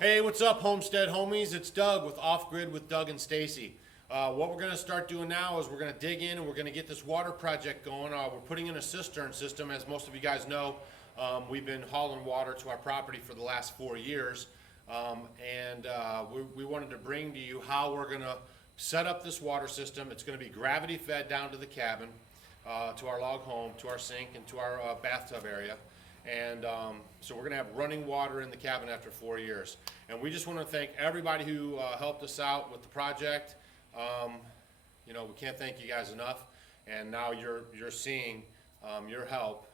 Hey, what's up, Homestead homies? It's Doug with Off Grid with Doug and Stacy. What we're going to start doing now is we're going to dig in and we're going to get this water project going. We're putting in a cistern system. As most of you guys know, we've been hauling water to our property for the last 4 years. We wanted to bring to you how we're going to set up this water system. It's going to be gravity fed down to the cabin, to our log home, to our sink, and to our bathtub area. So we're going to have running water in the cabin after 4 years. And we just want to thank everybody who helped us out with the project. We can't thank you guys enough. And now you're seeing your help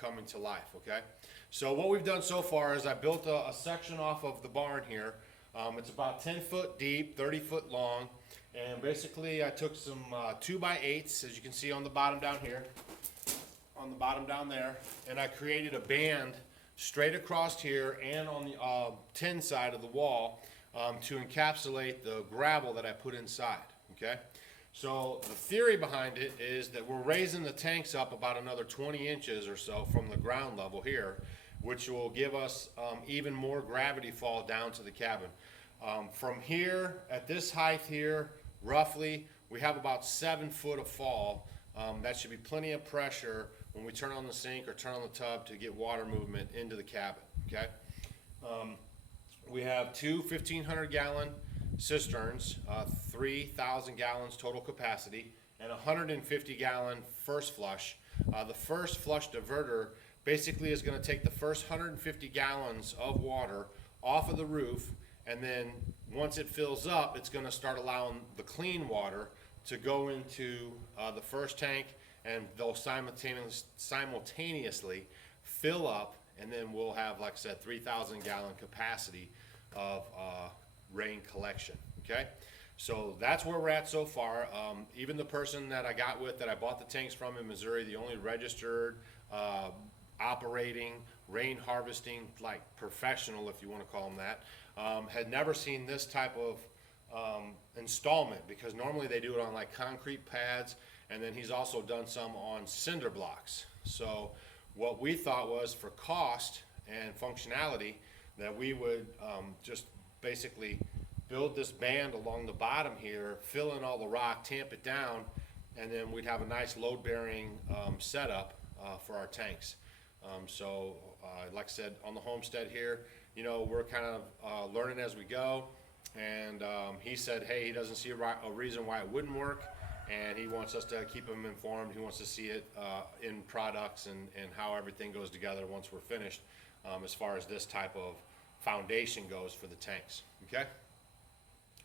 coming to life, okay? So what we've done so far is I built a section off of the barn here. It's about 10 foot deep, 30 foot long. And basically I took some 2x8s, as you can see on the bottom down here. On the bottom down there, and I created a band straight across here and on the tin side of the wall to encapsulate the gravel that I put inside, okay? So the theory behind it is that we're raising the tanks up about another 20 inches or so from the ground level here, which will give us even more gravity fall down to the cabin. From here, at this height here, roughly, we have about 7 foot of fall. That should be plenty of pressure when we turn on the sink or turn on the tub to get water movement into the cabin, okay? We have two 1,500 gallon cisterns, 3,000 gallons total capacity, and 150 gallon first flush. The first flush diverter basically is gonna take the first 150 gallons of water off of the roof, and then once it fills up, it's gonna start allowing the clean water to go into the first tank, and they'll simultaneously fill up, and then we'll have, like I said, 3,000 gallon capacity of rain collection, okay? So that's where we're at so far. Even the person that I got with, that I bought the tanks from in Missouri, the only registered operating rain harvesting like professional, if you want to call them that, had never seen this type of installment, because normally they do it on like concrete pads, and then he's also done some on cinder blocks. So what we thought was, for cost and functionality, that we would just basically build this band along the bottom here, fill in all the rock, tamp it down, and then we'd have a nice load-bearing setup for our tanks. Like I said, on the homestead here, we're kind of learning as we go. And he said, hey, he doesn't see a reason why it wouldn't work, and he wants us to keep him informed. He wants to see it in products and how everything goes together once we're finished, as far as this type of foundation goes for the tanks, okay?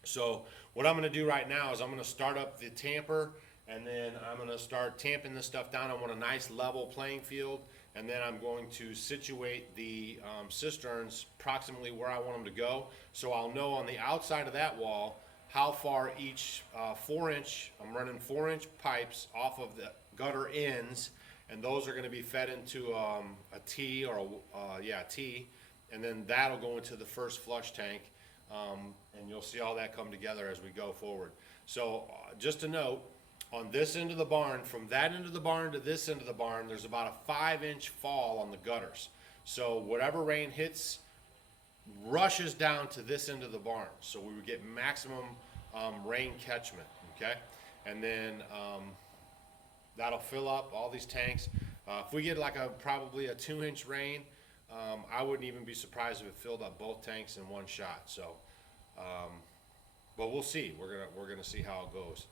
So what I'm gonna do right now is I'm gonna start up the tamper, and then I'm gonna start tamping this stuff down. I want a nice level playing field, and then I'm going to situate the cisterns approximately where I want them to go. So I'll know on the outside of that wall how far each 4-inch, I'm running 4-inch pipes off of the gutter ends, and those are gonna be fed into a T, or a T, and then that'll go into the first flush tank, and you'll see all that come together as we go forward. So just a note, on this end of the barn, from that end of the barn to this end of the barn, there's about a 5-inch fall on the gutters. So whatever rain hits rushes down to this end of the barn. So we would get maximum rain catchment, okay? And then that'll fill up all these tanks. If we get like probably a 2-inch rain, I wouldn't even be surprised if it filled up both tanks in one shot. So, but we'll see. We're gonna see how it goes.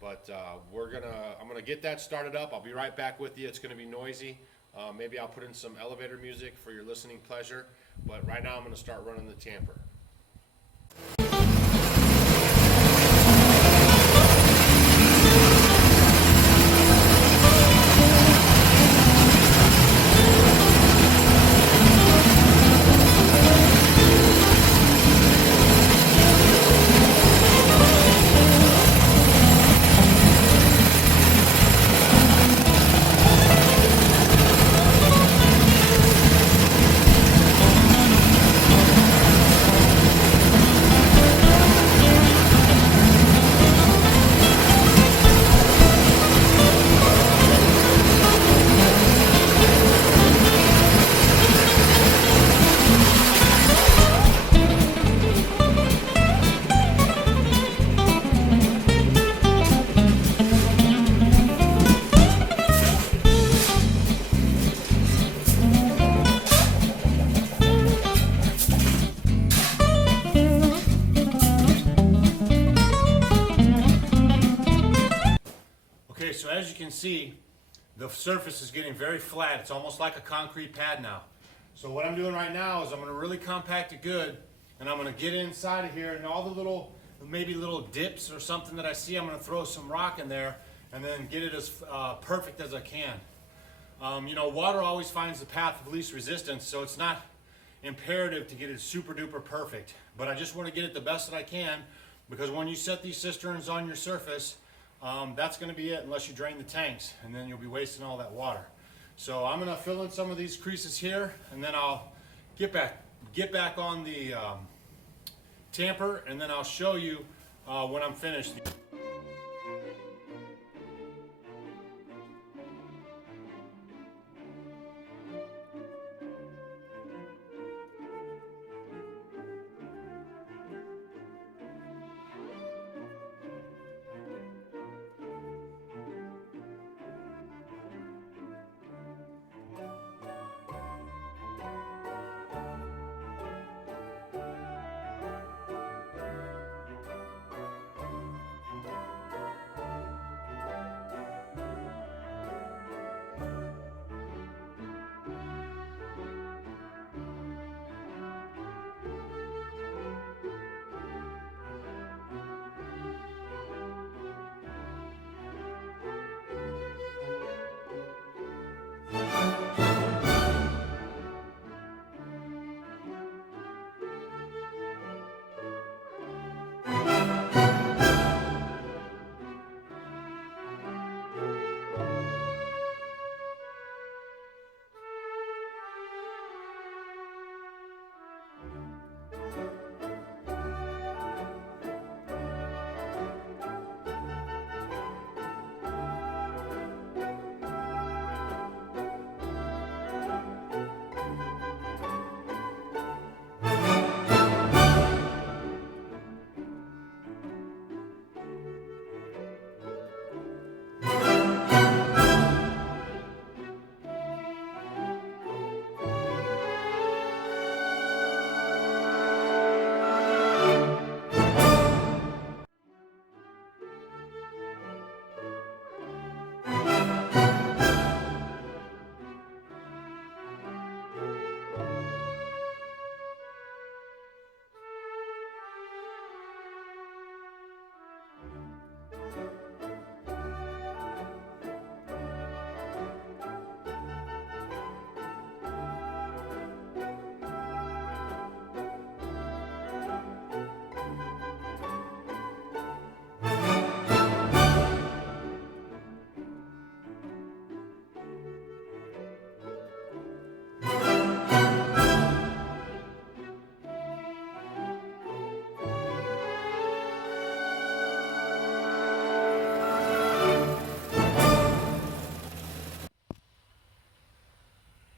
But I'm gonna get that started up. I'll be right back with you. It's gonna be noisy. Maybe I'll put in some elevator music for your listening pleasure. But right now I'm gonna start running the tamper. Okay, so as you can see, the surface is getting very flat. It's almost like a concrete pad now. So what I'm doing right now is I'm going to really compact it good, and I'm going to get inside of here, and all the little, maybe little dips or something that I see, I'm going to throw some rock in there and then get it as perfect as I can. You know, water always finds the path of least resistance, so it's not imperative to get it super duper perfect, but I just want to get it the best that I can, because when you set these cisterns on your surface, that's going to be it unless you drain the tanks, and then you'll be wasting all that water. So I'm going to fill in some of these creases here, and then I'll get back on the tamper, and then I'll show you when I'm finished.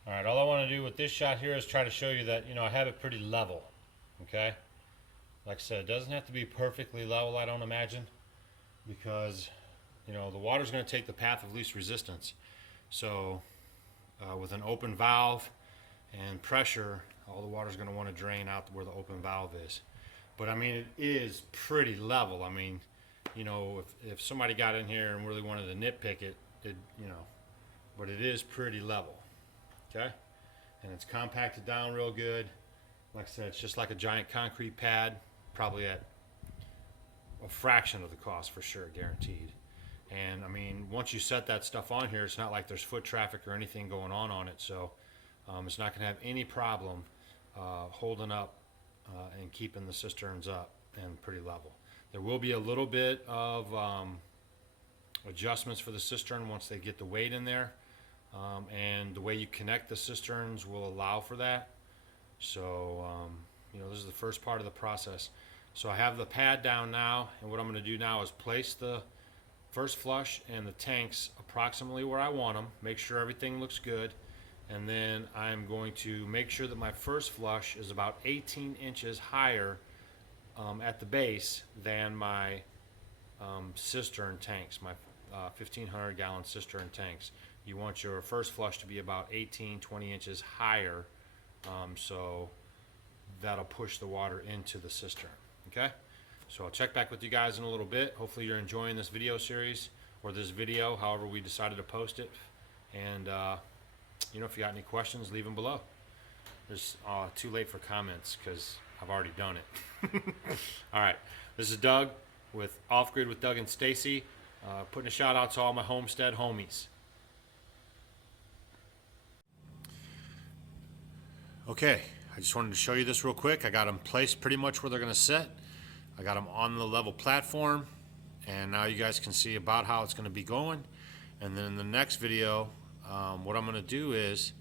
Alright, all I want to do with this shot here is try to show you that, you know, I have it pretty level, okay? Like I said, it doesn't have to be perfectly level, I don't imagine, because, you know, the water's going to take the path of least resistance. So, with an open valve and pressure, all the water's going to want to drain out where the open valve is. But, I mean, it is pretty level. I mean, you know, if somebody got in here and really wanted to nitpick it, you know, but it is pretty level. Okay, and it's compacted down real good. Like I said, it's just like a giant concrete pad, probably at a fraction of the cost for sure, guaranteed. And I mean, once you set that stuff on here, it's not like there's foot traffic or anything going on it, so it's not going to have any problem holding up and keeping the cisterns up and pretty level. There will be a little bit of adjustments for the cistern once they get the weight in there. And the way you connect the cisterns will allow for that. So, you know, this is the first part of the process. So I have the pad down now, and what I'm going to do now is place the first flush and the tanks approximately where I want them, make sure everything looks good, and then I'm going to make sure that my first flush is about 18 inches higher at the base than my cistern tanks, my 1,500 gallon cistern tanks. You want your first flush to be about 18-20 inches higher, so that'll push the water into the cistern. Okay, so I'll check back with you guys in a little bit. Hopefully you're enjoying this video series. or this video, however we decided to post it. And you know, if you got any questions, leave them below. There's too late for comments because I've already done it. All right, this is Doug with Off Grid with Doug and Stacy, putting a shout out to all my homestead homies. Okay, I just wanted to show you this real quick. I got them placed pretty much where they're going to sit. I got them on the level platform, and now you guys can see about how it's going to be going. And then in the next video, what I'm going to do is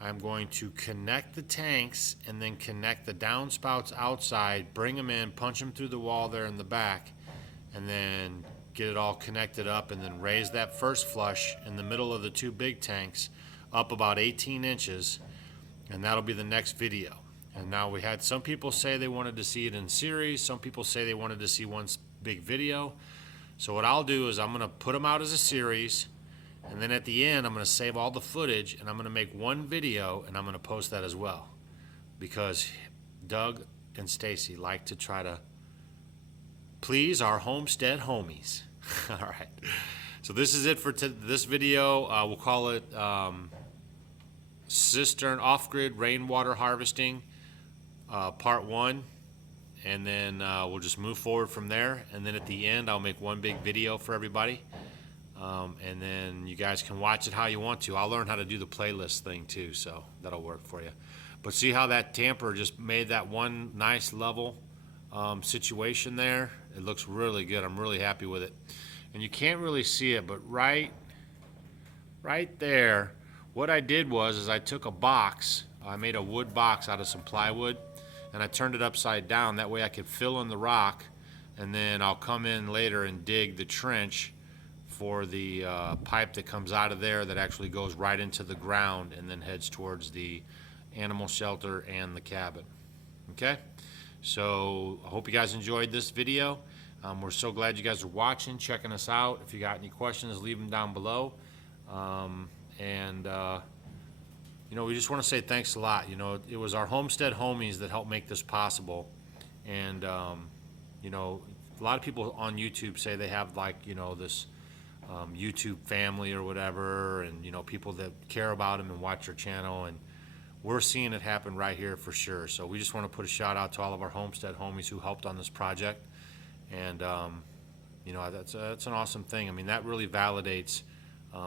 I'm going to connect the tanks and then connect the downspouts outside, bring them in, punch them through the wall there in the back, and then get it all connected up, and then raise that first flush in the middle of the two big tanks up about 18 inches, and that'll be the next video. And now we had some people say they wanted to see it in series, some people say they wanted to see one big video. So what I'll do is I'm going to put them out as a series, and then at the end I'm going to save all the footage, and I'm going to make one video, and I'm going to post that as well, because Doug and Stacy like to try to please our homestead homies. All right, so this is it for this video. We'll call it cistern off-grid rainwater harvesting part 1, and then we'll just move forward from there. And then at the end I'll make one big video for everybody, and then you guys can watch it how you want to. I'll learn how to do the playlist thing too, so that'll work for you. But see how that tamper just made that one nice level situation there? It looks really good. I'm really happy with it. And you can't really see it, but right there, what I did was I took a box, I made a wood box out of some plywood, and I turned it upside down. That way I could fill in the rock, and then I'll come in later and dig the trench for the pipe that comes out of there that actually goes right into the ground and then heads towards the animal shelter and the cabin. Okay? So I hope you guys enjoyed this video. We're so glad you guys are watching, checking us out. If you got any questions, leave them down below. You know, we just want to say thanks a lot. You know, it was our homestead homies that helped make this possible. And, you know, a lot of people on YouTube say they have, like, you know, this YouTube family or whatever, and, you know, people that care about them and watch their channel. And we're seeing it happen right here for sure. So we just want to put a shout out to all of our homestead homies who helped on this project. And, you know, that's an awesome thing. I mean, that really validates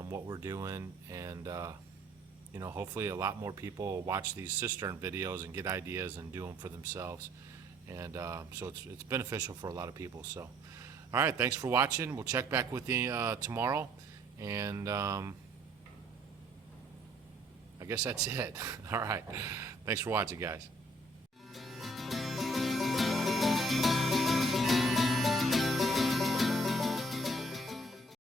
what we're doing. And, you know, hopefully a lot more people will watch these cistern videos and get ideas and do them for themselves. And so it's beneficial for a lot of people. So, all right, thanks for watching. We'll check back with you tomorrow. And I guess that's it. All right. Thanks for watching, guys.